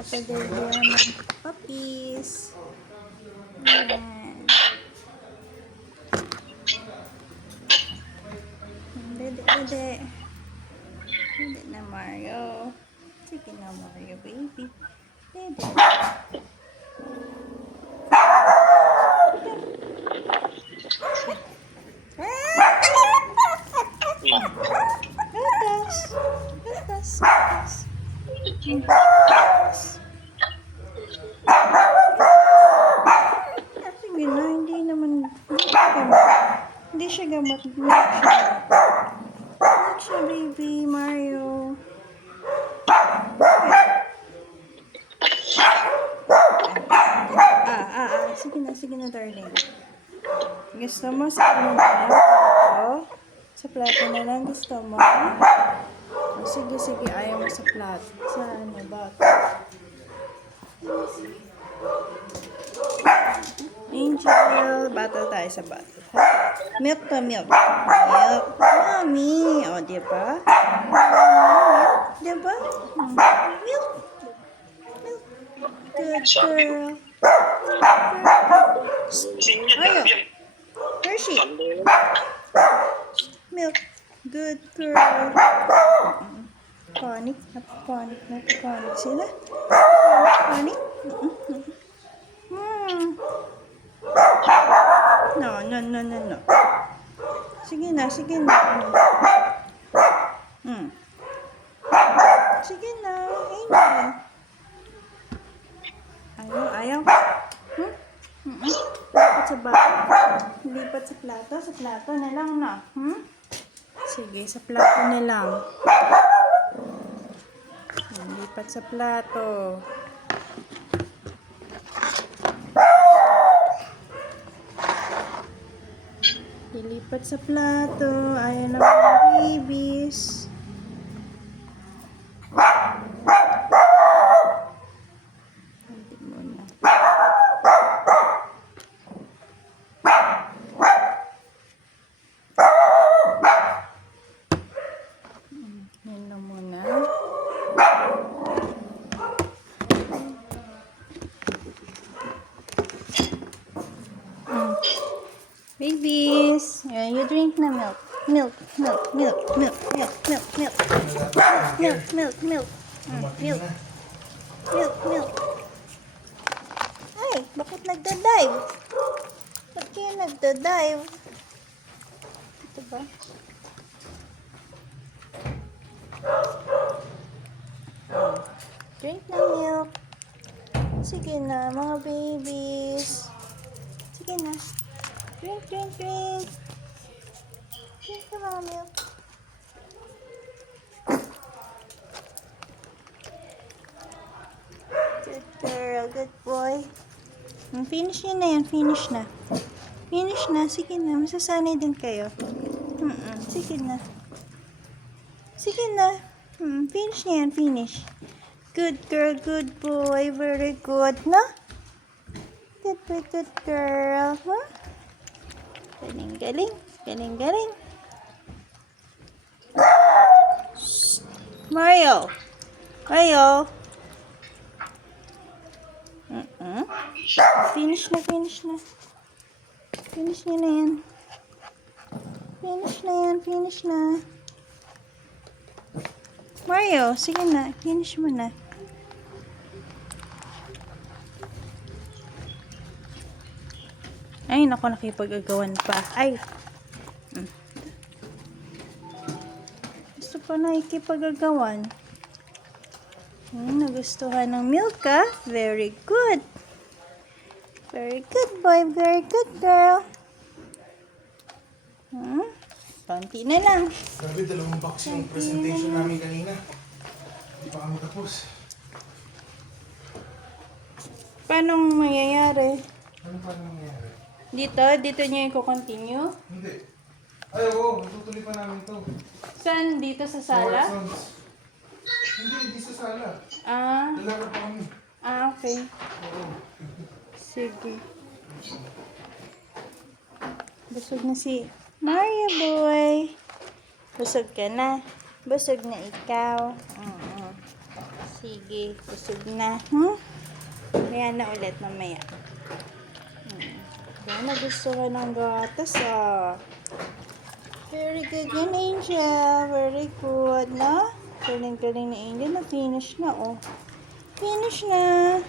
Papagalbuhan ng puppies. Ayan. Dede, dede. Dede na Mario. Sige na Mario, baby. Dede. Gatas. Gatas. Gatas. Sige na, hindi naman. Hindi siya gamot. Milk siya, baby Mario. Sige na, darling. Gusto mo sa ano na lang? Sa plato na lang gusto mo? Oh, sige, ayaw mo sa plato. Sa ano ba? Angel, battle tayo sa battle. Milk pa, milk. Milk. Mommy. O, diba? Milk. Diba? Milk. Milk. Good girl. Ayo. Hershey. Milk. Good girl. Panic. Napapanic sila. Panic. No. Sige na. Sige na. Angel. Ayaw. Lipat sa bato. Lipat sa plato. Sa plato na lang na. Sige, sa plato na lang. Lipat sa plato. Ilipat sa plato. Ayaw na mga babies. Yan na muna. Babies, you drink na milk. Milk. Ay, bakit nagda-dive? Ba't kayo nagda-dive? Ito ba? Drink na milk. Sige na, mga babies. Sige na. Drink. Drink na mga milk. Good girl, good boy. Finish nyo na yan, finish na. Sige na, masasanay din kayo. Sige na. Finish na yan, finish. Good girl, good boy, very good, no? Good boy, good girl, huh? Galing. Shh. Mario. Finish na. Finish nyo na yan. Finish na. Mario, sige na. Finish mo na. Ay, naku, nakipag-agawan pa. Ay. Gusto pa na ikipag-agawan. Nagustuhan ng milk, ah. Very good. Very good, boy. Very good, girl. Konti na lang. Grabe, 2 box yung presentation namin kanina. Hindi pa kami tapos. Paano mangyayari? Ano pa nangyayari? Dito niyo i-continue? Hindi. Ay, oo. Natutuloy pa namin ito. Saan? Dito sa sala? Hindi sa sala. Ah, Lalakad pa kami. okay. Oo. Sige. Busog na si Mario boy. Busog ka na. Busog na ikaw. Sige. Sige, busog na. Hmm? Kaya na ulit mamaya. Kaya na gusto ko ng gatas ah. Very good yan, Angel. Very good, no? Galing-galing ni Angel na finish na, oh. Finish na.